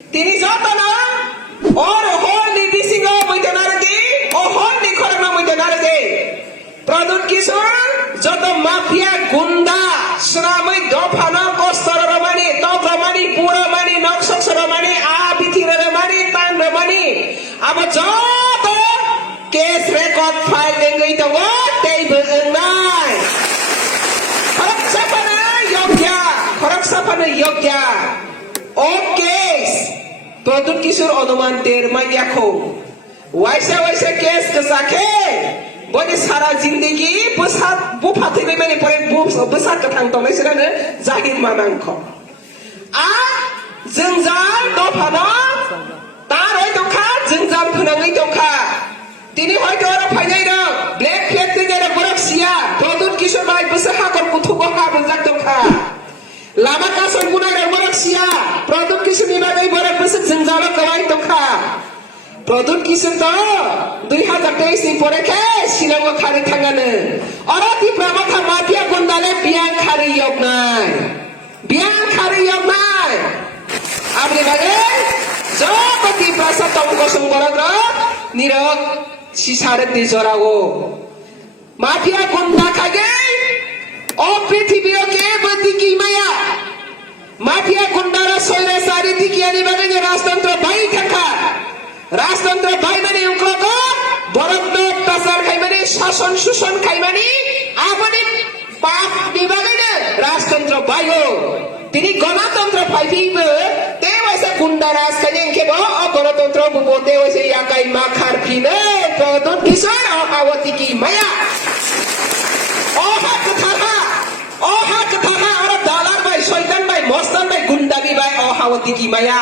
তিনি যত না ওর হরনি বিসিং মইতে নারদে ও হরনি খরমা মইতে নারদে প্রদুত কিশোর যত মাফিয়া গুন্ডা শ্রামই দফানো কস্তর রমানি তপ রমানি পুরো মানি নকশক রমানি আ বিথির রমানি তান রমানি আবার যত কেস রেকর্ড ফাইল দেঙ্গই তো তেই বংনাই খরক সাপানো যোগ্য ও কেস প্রদুত কিশোর অনুমান দের মাইয়াখো ওয়াইসা ওয়াইসা কেস কসাখে বনি সারা জিন্দগি বসাত বুফাথিনে মানে পরে বসাত কথাং তংनाय सिरानो जाहिर मानांख आ जोंजाल दफानो तारय दंखा जोंजाल फोनाङै दंखा तिनि हयतो आरो फायनाय दं ब्लेक फ्लेग दिगेरे बरकसिया प्रदुत किशोर बाय बोसोर हागर कुथुबो हाबो जाक दंखा लामा कासन गुनाय बरकसिया प्रदुत किशोरनि बागै बरक बोसोर जोंजाल गवाय दंखा प्रदुत किशोर तो 2023 नि परेखे शिलंगो खारि थांगानो अराति प्रमाथा माफिया गुन्डाले बियां खारि योगनाय आबनि बागे जपति प्रासाद तंगसं बरग निरक सिसारे दिजरागो माफिया गुन्डा खागे ओ पृथ्वीर के बदि की माया माफिया गुन्डारा सयरे सारि दिकियानि बागे राजतंत्र बाई थाखा राजतंत्र भाइमानी उनको बरकनो अत्याचार खाइमानी शासन शोषण खाइमानी आफनी पाप विभागैनो राजतंत्र भाइयो तिनी गणतंत्र फाइफिबो तेवाइसा गुन्डा राज खाइने केबो गणतंत्र बुबो तेवाइसा याकाइ माखार फिनो प्रदुत किशोर अहावती की माया अहा कथा और दालार भाई शैतान भाई मस्तान भाई गुंडा भी भाई अहावती की माया